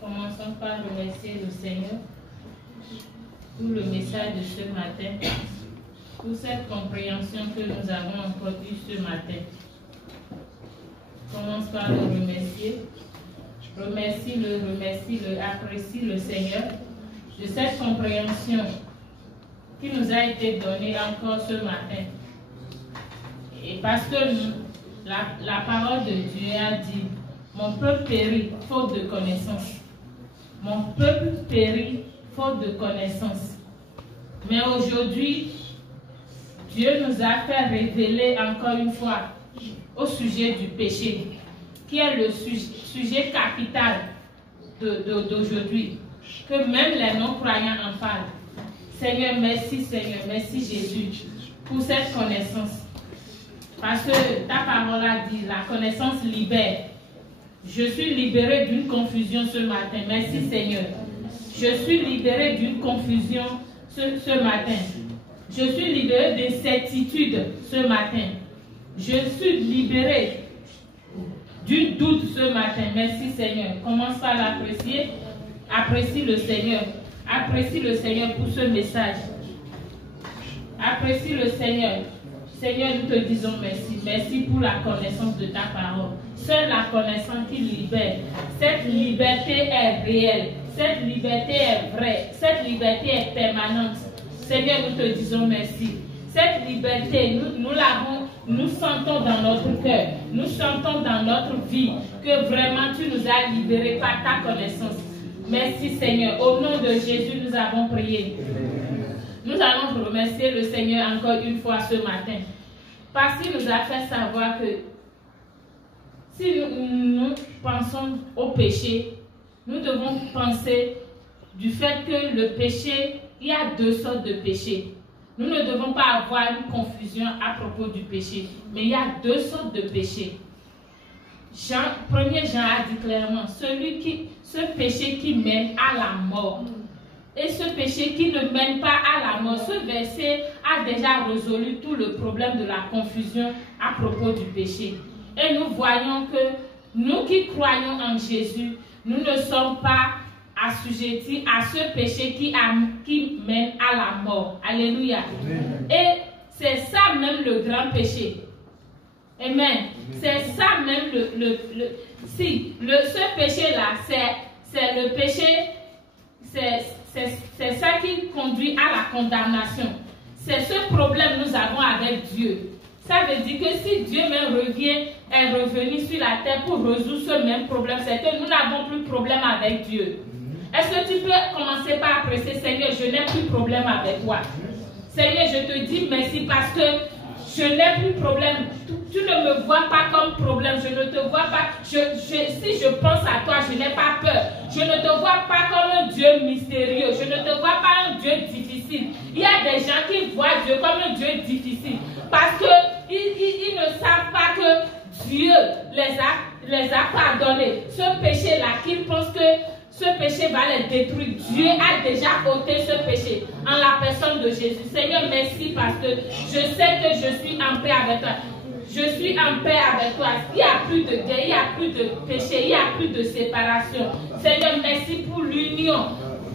Commençons par remercier le Seigneur pour le message de ce matin, pour cette compréhension que nous avons encore eue ce matin. Commence par le remercier. Remercie-le, apprécie le Seigneur de cette compréhension qui nous a été donnée encore ce matin. Et parce que la parole de Dieu a dit, mon peuple périt faute de connaissance. Mon peuple périt faute de connaissance. Mais aujourd'hui, Dieu nous a fait révéler encore une fois au sujet du péché, qui est le sujet capital d'aujourd'hui, que même les non-croyants en parlent. Seigneur, merci Jésus, pour cette connaissance. Parce que ta parole a dit, la connaissance libère. Je suis libéré d'une confusion ce matin. Merci Seigneur. Je suis libéré d'une confusion ce matin. Je suis libéré d'incertitude ce matin. Je suis libéré d'une doute ce matin. Merci Seigneur. Commence par l'apprécier. Apprécie le Seigneur. Apprécie le Seigneur pour ce message. Apprécie le Seigneur. Seigneur, nous te disons merci. Merci pour la connaissance de ta parole. Seule la connaissance qui libère. Cette liberté est réelle. Cette liberté est vraie. Cette liberté est permanente. Seigneur, nous te disons merci. Cette liberté, nous l'avons, nous sentons dans notre cœur. Nous sentons dans notre vie que vraiment tu nous as libérés par ta connaissance. Merci Seigneur. Au nom de Jésus, nous avons prié. Nous allons remercier le Seigneur encore une fois ce matin. Parce qu'il nous a fait savoir que si nous pensons au péché, nous devons penser du fait que le péché, il y a deux sortes de péchés. Nous ne devons pas avoir une confusion à propos du péché, mais il y a deux sortes de péchés. 1er Jean a dit clairement, ce péché qui mène à la mort. Et ce péché qui ne mène pas à la mort, ce verset a déjà résolu tout le problème de la confusion à propos du péché. Et nous voyons que nous qui croyons en Jésus, nous ne sommes pas assujettis à ce péché qui mène à la mort. Alléluia. Amen. Et c'est ça même le grand péché. Amen. C'est ça même ce péché-là, c'est le péché, c'est ça qui conduit à la condamnation. C'est ce problème que nous avons avec Dieu. Ça veut dire que si Dieu même est revenu sur la terre pour résoudre ce même problème, c'est que nous n'avons plus de problème avec Dieu. Est-ce que tu peux commencer par apprécier, Seigneur, je n'ai plus de problème avec toi. Seigneur, je te dis merci parce que je n'ai plus de problème. Tu ne me vois pas comme problème. Je ne te vois pas. Si je pense à toi, je n'ai pas peur. Je ne te vois pas comme un Dieu mystérieux. Je ne te vois pas un Dieu difficile. Il y a des gens qui voient Dieu comme un Dieu difficile. Parce qu'ils ne savent pas que Dieu les a pardonnés. Ce péché-là, qu'ils pensent que ce péché va les détruire. Dieu a déjà ôté ce péché en la personne de Jésus. Seigneur, merci parce que je sais que je suis en paix avec toi. Je suis en paix avec toi. Il n'y a plus de guerre, il n'y a plus de péché, il n'y a plus de séparation. Seigneur, merci pour l'union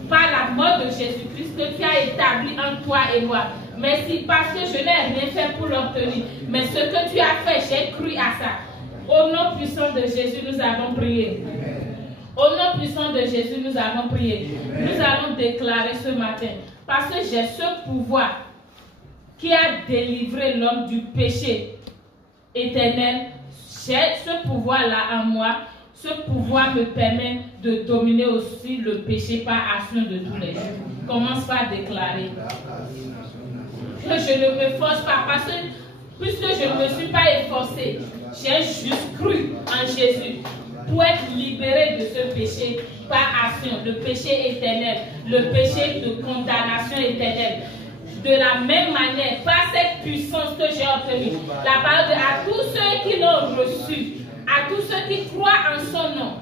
par la mort de Jésus-Christ que tu as établi entre toi et moi. Merci parce que je n'ai rien fait pour l'obtenir. Mais ce que tu as fait, j'ai cru à ça. Au nom puissant de Jésus, nous avons prié. Au nom puissant de Jésus, nous avons prié. Nous allons déclarer ce matin, parce que j'ai ce pouvoir qui a délivré l'homme du péché éternel. J'ai ce pouvoir-là en moi. Ce pouvoir me permet de dominer aussi le péché par action de tous les jours. Commence par déclarer que je ne me force pas, parce que puisque je ne me suis pas efforcé, j'ai juste cru en Jésus pour être libéré de ce péché par action, le péché éternel, le péché de condamnation éternelle. De la même manière, par cette puissance que j'ai obtenue, la parole de à tous ceux qui l'ont reçu, à tous ceux qui croient en son nom,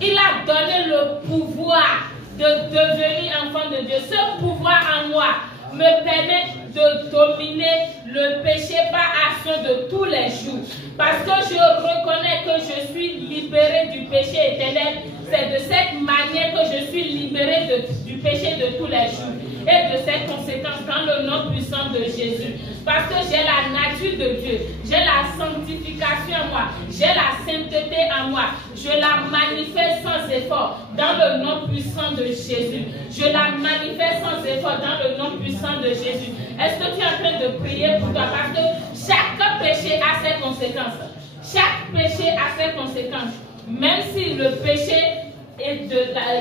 il a donné le pouvoir de devenir enfant de Dieu. Ce pouvoir en moi me permet de dominer le péché par action de tous les jours. Parce que je reconnais que je suis libéré du péché éternel. C'est de cette manière que je suis libéré du péché de tous les jours. Et de ces conséquences dans le nom puissant de Jésus. Parce que j'ai la nature de Dieu. J'ai la sanctification en moi. J'ai la sainteté en moi. Je la manifeste sans effort dans le nom puissant de Jésus. Je la manifeste sans effort dans le nom puissant de Jésus. Est-ce que tu es en train de prier pour toi? Parce que chaque péché a ses conséquences. Chaque péché a ses conséquences. Même si le péché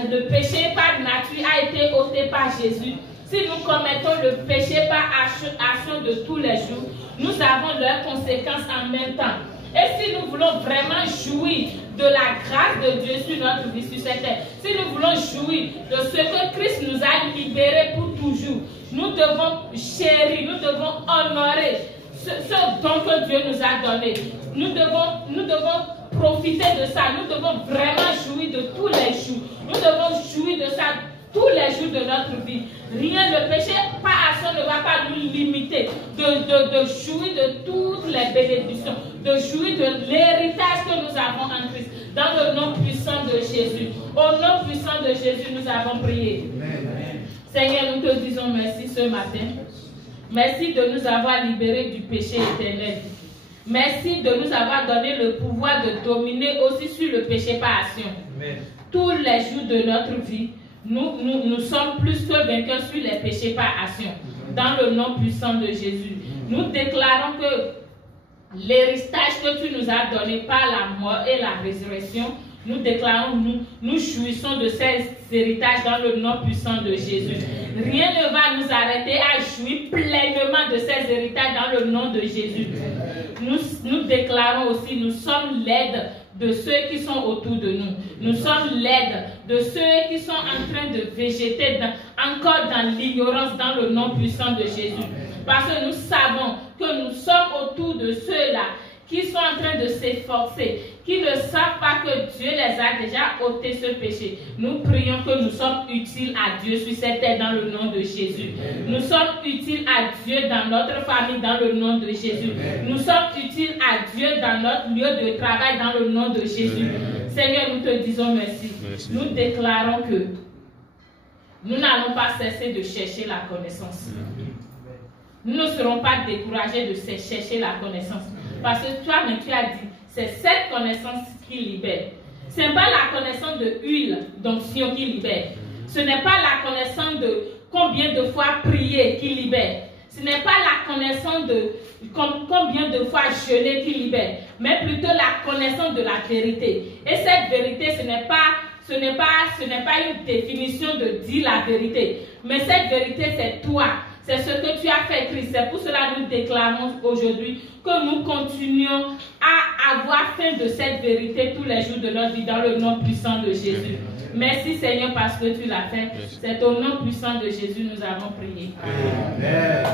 le péché par nature a été ôté par Jésus, si nous commettons le péché par action de tous les jours, nous avons leurs conséquences en même temps. Et si nous voulons vraiment jouir de la grâce de Dieu sur notre vie sur cette terre, si nous voulons jouir de ce que Christ nous a libérés pour toujours, nous devons chérir, nous devons honorer ce don que Dieu nous a donné. Nous devons profiter de ça. Nous devons vraiment jouir de tous les jours. Nous devons jouir de ça tous les jours de notre vie. Rien, le péché par action ne va pas nous limiter de jouir de toutes les bénédictions, de jouir de l'héritage que nous avons en Christ. Dans le nom puissant de Jésus. Au nom puissant de Jésus, nous avons prié. Amen. Seigneur, nous te disons merci ce matin. Merci de nous avoir libérés du péché éternel. Merci de nous avoir donné le pouvoir de dominer aussi sur le péché par action. Amen. Tous les jours de notre vie, nous sommes plus que vainqueurs sur les péchés par action. Dans le nom puissant de Jésus. Nous déclarons que l'héritage que tu nous as donné par la mort et la résurrection, nous déclarons, nous jouissons de ces héritages dans le nom puissant de Jésus. Rien ne va nous arrêter à jouir pleinement de ces héritages dans le nom de Jésus. Nous déclarons aussi, nous sommes l'aide de ceux qui sont autour de nous. Nous sommes l'aide de ceux qui sont en train de végéter encore dans l'ignorance dans le nom puissant de Jésus. Parce que nous savons que nous sommes autour de ceux-là qui sont en train de s'efforcer, qui ne savent pas que Dieu les a déjà ôté ce péché. Nous prions que nous sommes utiles à Dieu sur cette terre dans le nom de Jésus. Nous sommes utiles à Dieu dans notre famille dans le nom de Jésus. Nous sommes utiles à Dieu dans notre lieu de travail dans le nom de Jésus. Seigneur, nous te disons merci. Nous déclarons que nous n'allons pas cesser de chercher la connaissance. Nous ne serons pas découragés de chercher la connaissance. Parce que toi-même, tu as dit, c'est cette connaissance qui libère. Ce n'est pas la connaissance de huile d'onction qui libère. Ce n'est pas la connaissance de combien de fois prier qui libère. Ce n'est pas la connaissance de combien de fois jeûner qui libère. Mais plutôt la connaissance de la vérité. Et cette vérité, ce n'est pas une définition de dire la vérité. Mais cette vérité, c'est toi. C'est ce que tu as fait, Christ. C'est pour cela que nous déclarons aujourd'hui que nous continuons à avoir faim de cette vérité tous les jours de notre vie dans le nom puissant de Jésus. Merci Seigneur parce que tu l'as fait. C'est au nom puissant de Jésus que nous avons prié. Amen.